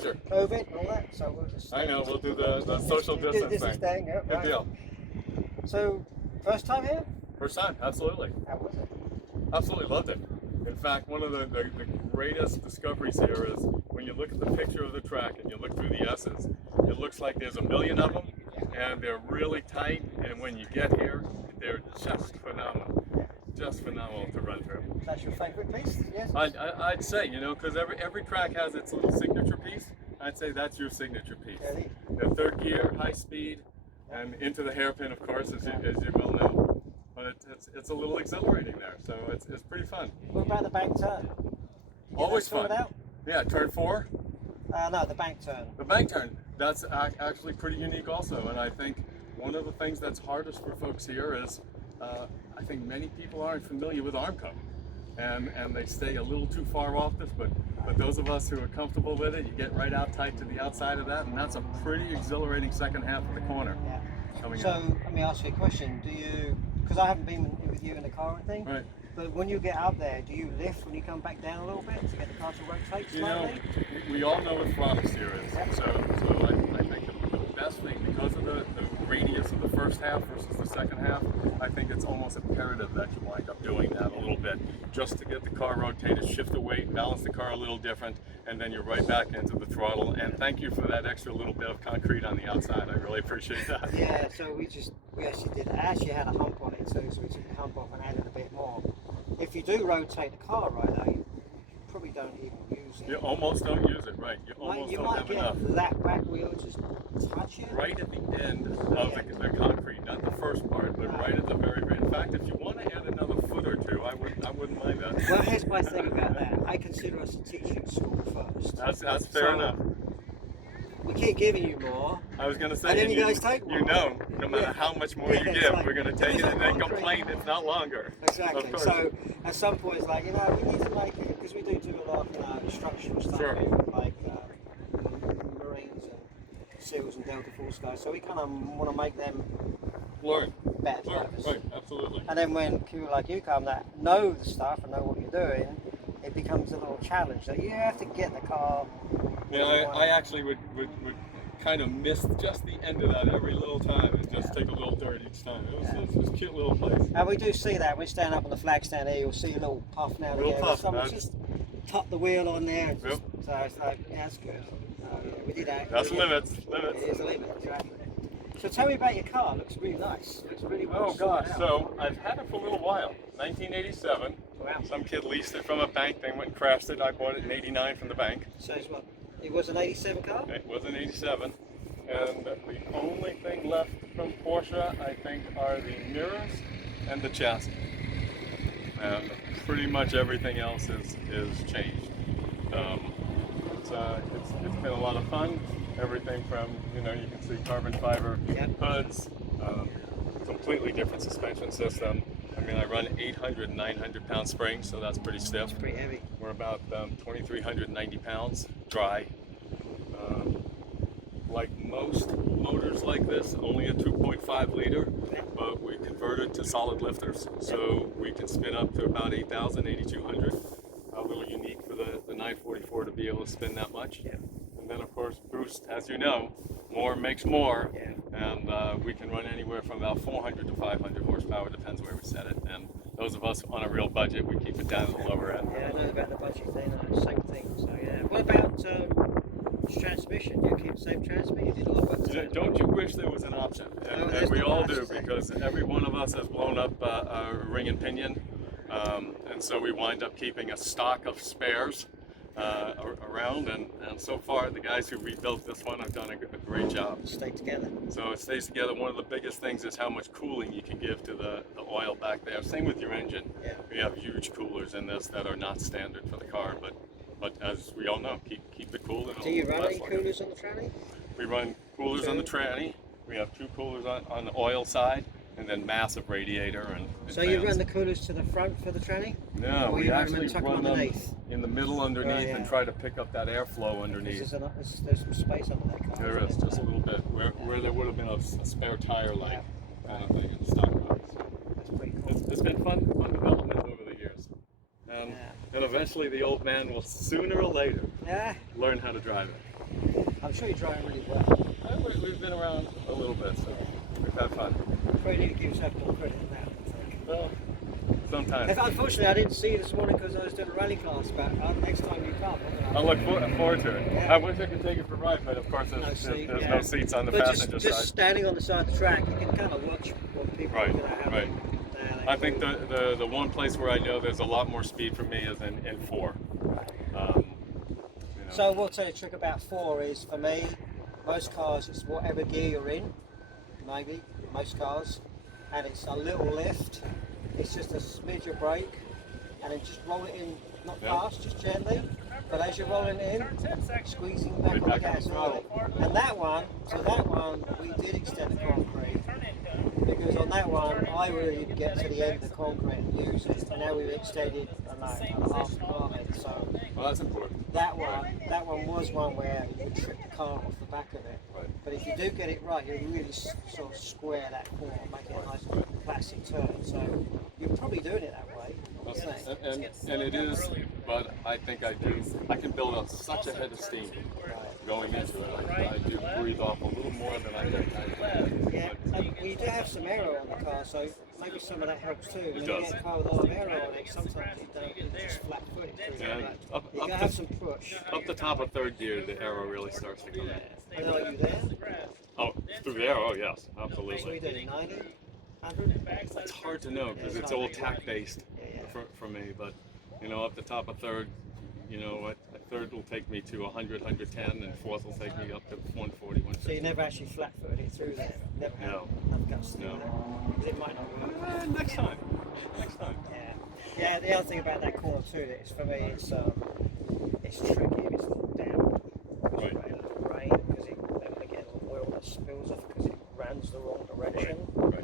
pleasure. COVID and all that, so we'll just... I know, we'll do the social distance thing. thing. Yeah, Good deal. So, first time here? First time, absolutely. How was it? Absolutely loved it. In fact, one of the greatest discoveries here is when you look at the picture of the track and you look through the S's, it looks like there's a million of them, and they're really tight, and when you get here, they're just phenomenal. Just phenomenal to run through. That's your favorite piece? Yes. I'd say, you know, because every track has its little signature piece. I'd say that's your signature piece. Really? The third gear, high speed, and into the hairpin, of course, as you well know. But it's a little exhilarating there, so it's pretty fun. What about the bank turn? Always fun. Out? Yeah, turn 4. No, the bank turn. The bank turn. That's actually pretty unique also, and I think one of the things that's hardest for folks here is I think many people aren't familiar with arm cover, and they stay a little too far off this, but those of us who are comfortable with it, you get right out tight to the outside of that, and that's a pretty exhilarating second half of the corner. Yeah. Coming so up. Let me ask you a question. Do you, because I haven't been with you in the car or anything, right. But when you get up there, do you lift when you come back down a little bit to get the car to rotate slightly? You know, we all know what throttle steer is, so I think the best thing, because of the radius of the first half versus the second half, I think it's almost imperative that you wind up doing that a little bit, just to get the car rotated, shift the weight, balance the car a little different, and then you're right back into the throttle. And thank you for that extra little bit of concrete on the outside. I really appreciate that. Yeah, so we actually did. I actually had a hump on it too, so we took the hump off and added a bit more. If you do rotate the car right, though, you probably don't even use it. You almost don't use it, right? You almost don't have enough. You might get that back wheel just touch it. Right at the end of the concrete, not the first part, but right at the very end. In fact, if you want to add another foot or two, I wouldn't mind that. Well, here's my thing about that. I consider us a teaching school first. That's fair enough. We keep giving you more. I was going to say, and then you guys take more. You know, no matter how much more you give, like, we're going to take it and then complain it's not longer. Exactly. So at some point it's like, you know, we need to make it, because we do a lot of instructional stuff, sure. Like Marines and SEALs and Delta Force guys. So we kind of want to make them learn better drivers. Right, absolutely. And then when people like you come that know the stuff and know what you're doing, it becomes a little challenge. So you have to get the car. Yeah, I actually would kind of miss just the end of that every little time and just take a little dirt each time. It's just a cute little place. And we do see that. We stand up on the flag stand here, you'll see a little puff now. Little puff. Someone's just tuck the wheel on there. And Yep. So it's like, yeah, that's good. We did that. That's limits. It is a limit, exactly. So tell me about your car. It looks really nice. It looks really well. Oh gosh, so I've had it for a little while. 1987. Wow. Some kid leased it from a bank. They went and crashed it. I bought it in '89 from the bank. So it's what? It was an 87 car? It was an 87. And the only thing left from Porsche, I think, are the mirrors and the chassis. And pretty much everything else is changed. It's been a lot of fun. Everything from, you know, you can see carbon fiber hoods, completely different suspension system. I mean, I run 800, 900 pound springs, so that's pretty stiff. It's pretty heavy. We're about 2,390 pounds dry. Like most motors like this, only a 2.5 liter, but we converted to solid lifters, so we can spin up to about 8,000, 8,200. A little unique for the 944 to be able to spin that much. Yeah. And then of course boost, as you know, more makes more, yeah. And we can run anywhere from about 400 to 500 horsepower, depends where we set it. And those of us on a real budget, we keep it down at the lower end. Yeah, I know about the budget thing, same thing. So yeah. What about transmission? Do you keep the same transmission? You did a lot of Don't you wish there was an option? And we all do, because every one of us has blown up a ring and pinion, and so we wind up keeping a stock of spares around, and so far the guys who rebuilt this one have done a great job. Stay together. So it stays together. One of the biggest things is how much cooling you can give to the oil back there. Same with your engine. Yeah. We have huge coolers in this that are not standard for the car, but as we all know, keep it cool. Do you run any coolers on the tranny? We run coolers on the tranny. We have 2 coolers on the oil side, and then massive radiator and so you run the coolers to the front for the tranny? No, we actually run them underneath? In the middle underneath and try to pick up that airflow underneath. There's some space under that car. There is, just a little bit, where there would have been a spare tire like kind of thing in stock cars. That's pretty cool. It's been fun development over the years. And eventually the old man will sooner or later learn how to drive it. I'm sure you're driving really well. We've been around a little bit, so we've had fun. Probably need to give yourself more credit than that, I think. Well, sometimes. Unfortunately, I didn't see you this morning because I was doing a rally class, but next time you come, I look forward to it. Yeah. I wish I could take it for a ride, but of course there's no seats on the passenger just side. standing on the side of the track, you can kind of watch what people Right, are going to have. right. I think the one place where I know there's a lot more speed for me is in 4. So what's a trick about 4 is, for me, most cars, it's whatever gear you're in, maybe, most cars, and it's a little lift, it's just a smidge of brake, and then just roll it in, not fast, just gently, but as you're rolling it in, squeezing back on the gas early. And that one, we did extend the concrete, because on that one, I really didn't get to the end of the concrete and use it, and now we've extended half the car length, so. Well, that's important. That one was one where you would trip the car off the back of it. Right. But if you do get it right, you really sort of square that corner, make it a nice classic turn. So you're probably doing it that way. And it is, but I think I can build up such a head of steam going into it. I do breathe off a little more than I did. Yeah, you do have some aero on the car, so maybe some of that helps too. When It you does. get a car with a lot of aero on it, sometimes you don't just flat footed through Yeah, it. up You gotta the- have some push. Up the top of 3rd gear, the arrow really starts to come in. And are you there? Oh, through the arrow, yes, So we absolutely. did 90, 100? It's hard to know because it's all tack based for me, but up the top of 3rd, a 3rd will take me to 100, 110, and 4th will take me up to 140, 150. So you never actually flat footed it through there? Never had No. enough guts to do No. that? Because it might not work. Next time. Yeah. Yeah, the other thing about that corner too is, for me, it's tricky if it's not down. Right. Rain, because it again, oil that spills off because it runs the wrong direction. Right.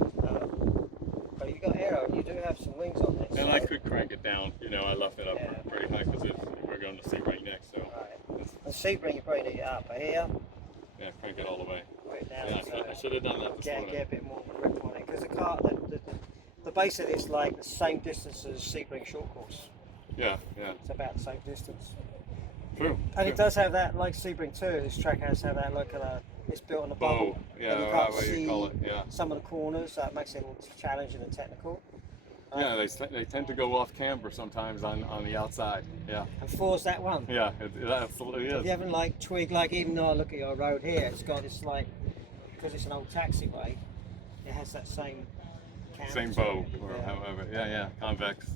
But you've got aero and you do have some wings on this. And I could crank it down. I left it up Yeah. pretty high because we're going to see right next. So Right. And Sebring, you probably need it up. But here, yeah, crank it all the way. put it down. Yeah, I should have done that this Get morning. a bit more grip on it because the car, the base of it's like the same distance as Sebring short course. Yeah. It's about the same distance. True. And it does have that, like Sebring too, this track has have that like it's built on a bubble. Bow. Yeah, and you can't what see you call it. Yeah. some of the corners, so it makes it a little challenging and technical. Yeah, they tend to go off camber sometimes on the outside. Yeah. And 4's that one. Yeah, it absolutely If is. you haven't like twigged, like even though I look at your road here, it's got this like, because it's an old taxiway, it has that same camber Same to bow it. or Yeah. however. Yeah, convex.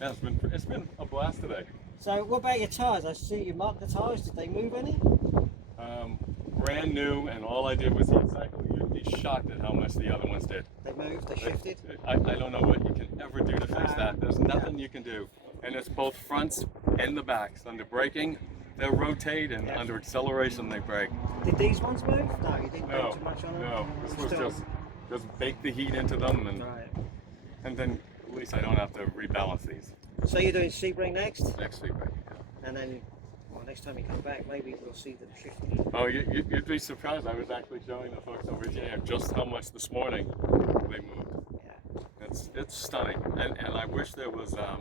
Yeah, it's been a blast today. So what about your tyres? I see you marked the tyres. Did they move any? Brand new, and all I did was heat cycle. You'd be shocked at how much the other ones did. They moved. They shifted. I don't know what you can ever do to fix that. There's nothing you can do. And it's both fronts and the backs. Under braking, they'll rotate, and under acceleration, they brake. Did these ones move? No, you didn't No, do too much on them. no. This was Still- just bake the heat into them, Right. and then at least I don't have to rebalance these So you're doing Sebring next, next week. Right? and then next time you come back, maybe we'll see them shifting. Oh, you'd be surprised. I was actually showing the folks over here just how much this morning they moved. Yeah. It's stunning, and I wish there was a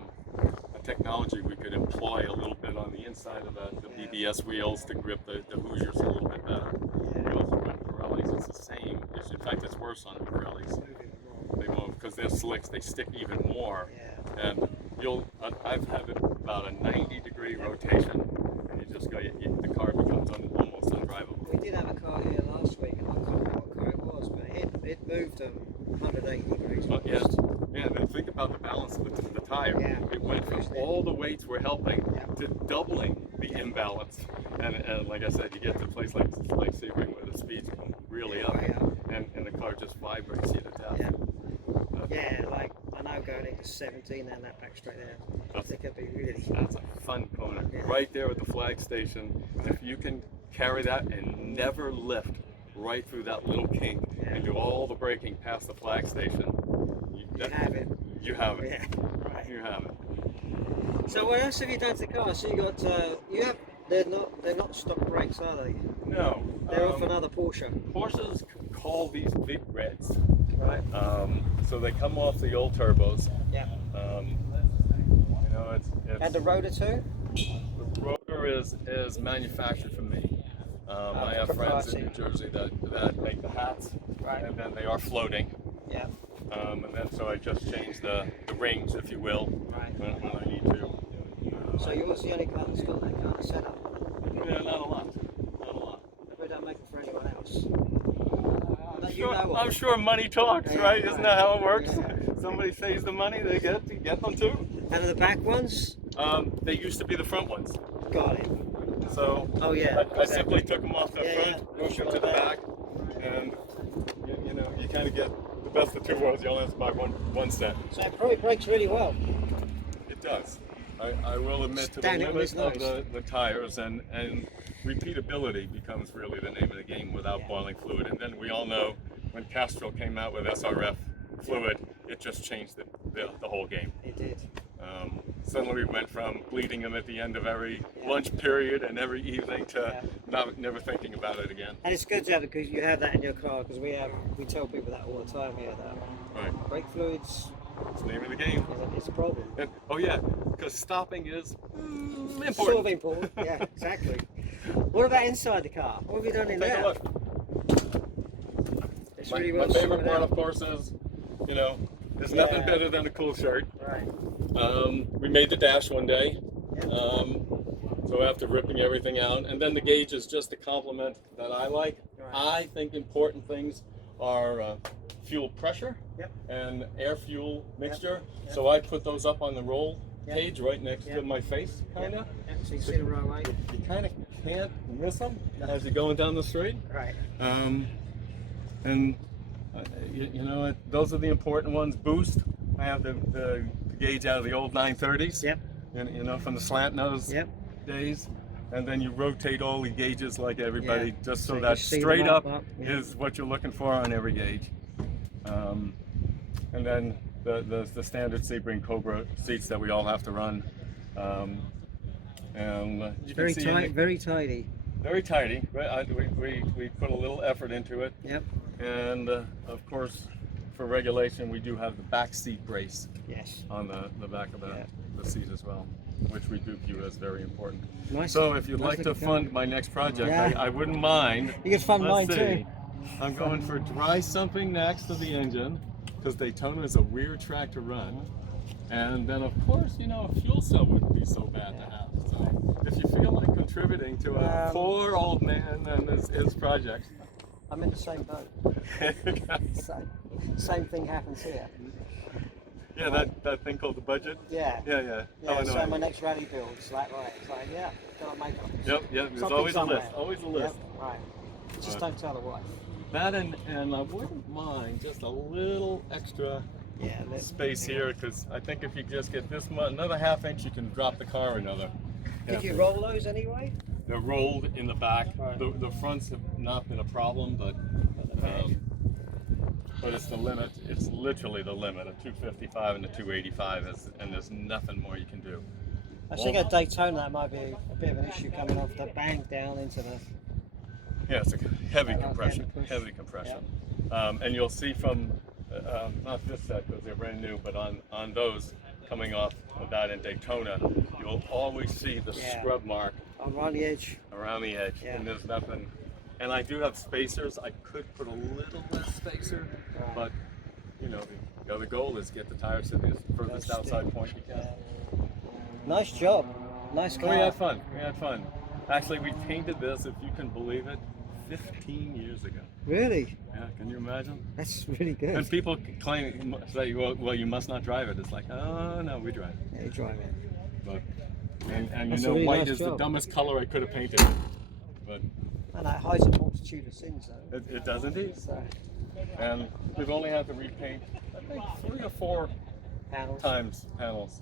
technology we could employ a little bit on the inside of the BBS wheels to grip the Hoosiers a little bit better. We also run Pirellis. It's the same. In fact, it's worse on the Pirellis. They move because they're slicks. They stick even more. Yeah. And I've had about a 90-degree rotation, and you just go. The car becomes almost undrivable. We did have a car here last week, and I can't remember what car it was, but it moved 180 degrees. But yeah, then think about the balance of the tire. Yeah. It went from all the weights were helping Yeah. to doubling the imbalance. And like I said, you get to a place like Sebring where the speeds come really up, Way up. and the car just vibrates you to death. Yeah. Yeah, like I know going into 17 and that back straight there, I think it'd be really. That's a fun corner. Yeah. Right there at the flag station. And if you can carry that and never lift right through that little kink and do all the braking past the flag station, You have it. You have it. Yeah. Right. You have it. So what else have you done to the car? So you got they're not stock brakes, are they? No. They're off another Porsche. Porsches call these big reds. Right. So they come off the old turbos. Yeah. It's And the rotor too? the rotor is manufactured for me. I have friends in New Jersey that make the hats, Right. and then they are floating. Yeah. And then so I just changed the rings, if you will, Right. when I need to. So yours the only car that's got that kind of setup? Yeah, not a lot. Not a lot. We don't make it for anyone else. I'm sure money talks, Yeah, right? Isn't that how it works? Yeah. Somebody saves the money, they get them too. And the back ones? They used to be the front ones. Got it. So Oh yeah. I simply took them off the Yeah, front, moved them to the back, and you know, you kind of get the best of two worlds. You only have to buy one set. So it probably brakes really well. It does. I will admit to the Standing on limit his of nose. the tires, and repeatability becomes really the name of the game without Yeah. boiling fluid. And then we all know when Castrol came out with SRF fluid, it just changed the whole game. It did. Suddenly we went from bleeding them at the end of every lunch period and every evening to never thinking about it again. And it's good to have it because you have that in your car because we tell people that all the time here that Right. brake fluids It's the name of the game. is a problem. And, oh yeah, because stopping is important. Sort of important. Yeah, exactly. What about inside the car? What have you done in Take there? a look. It's My really well favorite sorted part, out. of course, is, you know, there's nothing better than a cool shirt. Right. We made the dash one day, Yeah. so after ripping everything out, and then the gauge is just a compliment that I like. Right. I think important things are fuel pressure Yep. and air-fuel mixture. Yep. So I put those up on the roll Yep. page right next Yep. to my face, kind of. Yeah, so you see the roadway. You kind of can't miss them as you're going down the street. Right. And you know, those are the important ones. Boost. I have the gauge out of the old 930s. Yep. And you know, from the slant nose Yep. days. And then you rotate all the gauges like everybody, Yeah. just so So you that see them straight up, up yeah. is what you're looking for on every gauge. And then the standard Sebring Cobra seats that we all have to run. And you Very can see tight, very tidy. very tidy. We put a little effort into it. Yep. And of course, for regulation, we do have the back seat brace Yes. on the back of the seat as well, which we do view as very important. Nice. So if you'd nice like to looking car. fund my next project, Yeah. I wouldn't mind. You can fund mine Let's too. see. I'm going for dry sumping next to the engine, because Daytona is a weird track to run. And then of course, you know, a fuel cell wouldn't be so bad to have. So if you feel like contributing to a poor old man and his project. I'm in the same boat. Same thing happens here. Yeah, that thing called the budget. Yeah. Yeah. Yeah, Oh, so no. my next rally build is like, right, it's like, yeah, gotta make it. Yep. There's Something always somewhere. a list. Always a list. Yep, right. Just don't tell the wife. That and I wouldn't mind just a little extra Yeah, space here, because I think if you just get this much, another half inch, you can drop the car another. Did you roll those anyway? They're rolled in the back. Right. The fronts have not been a problem, but it's the limit. It's literally the limit. A 255 and a 285 is, and there's nothing more you can do. I think at Daytona that might be a bit of an issue coming off the bank down into the. Yeah, it's a heavy Right, compression. push. Heavy compression. And you'll see from not this set because they're brand new, but on those coming off of that in Daytona, you'll always see the scrub mark Around the edge. around the edge, Yeah. and there's nothing. And I do have spacers. I could put a little less spacer, Right. but you know, the other goal is get the tires to the furthest That's outside it. point you can. Nice job. Nice car. We had fun. We had fun. Actually, we painted this, if you can believe it, 15 years ago. Really? Yeah, can you imagine? That's really good. And people say, well, you must not drive it. It's like, oh no, we drive it. Yeah, you drive it. But and That's you a know, really white nice is the job. dumbest color I could have painted. But And that hides a multitude of sins though. it does indeed. So, And we've only had to repaint, I think, 3 or 4 panels. panels.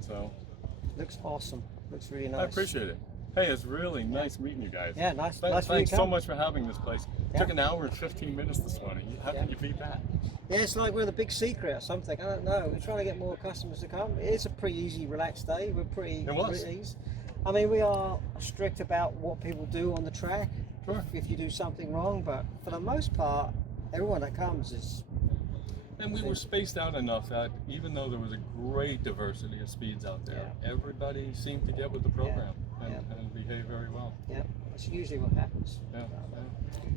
So Looks awesome. Looks really nice. I appreciate it. Hey, it's really nice meeting you guys. Yeah, nice. Nice for you Thanks to so come. much for having this place. Yeah. Took an hour and 15 minutes this morning. How can you beat that? Yeah, it's like we're the big secret or something. I don't know. We're trying to get more customers to come. It's a pretty easy, relaxed day. We're pretty at ease. I mean, we are strict about what people do on the track. Sure. If you do something wrong, but for the most part, everyone that comes is. And we were spaced out enough that even though there was a great diversity of speeds out there, everybody seemed to get with the program. and behave very well. Yeah, that's usually what happens. Yeah.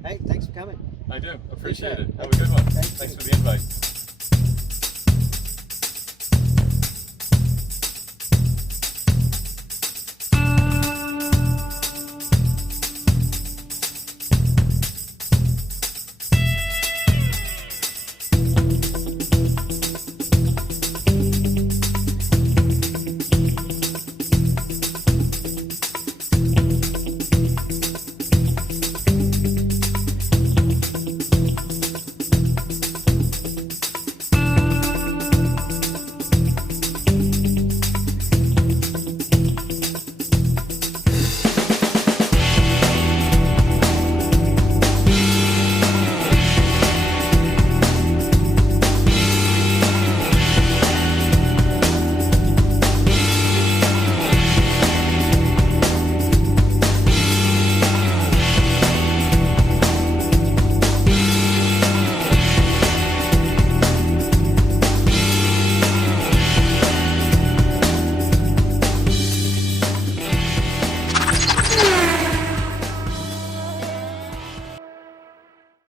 Hey, thanks for coming. I do appreciate it. it. Have a good one. Thank Thanks you. for the invite.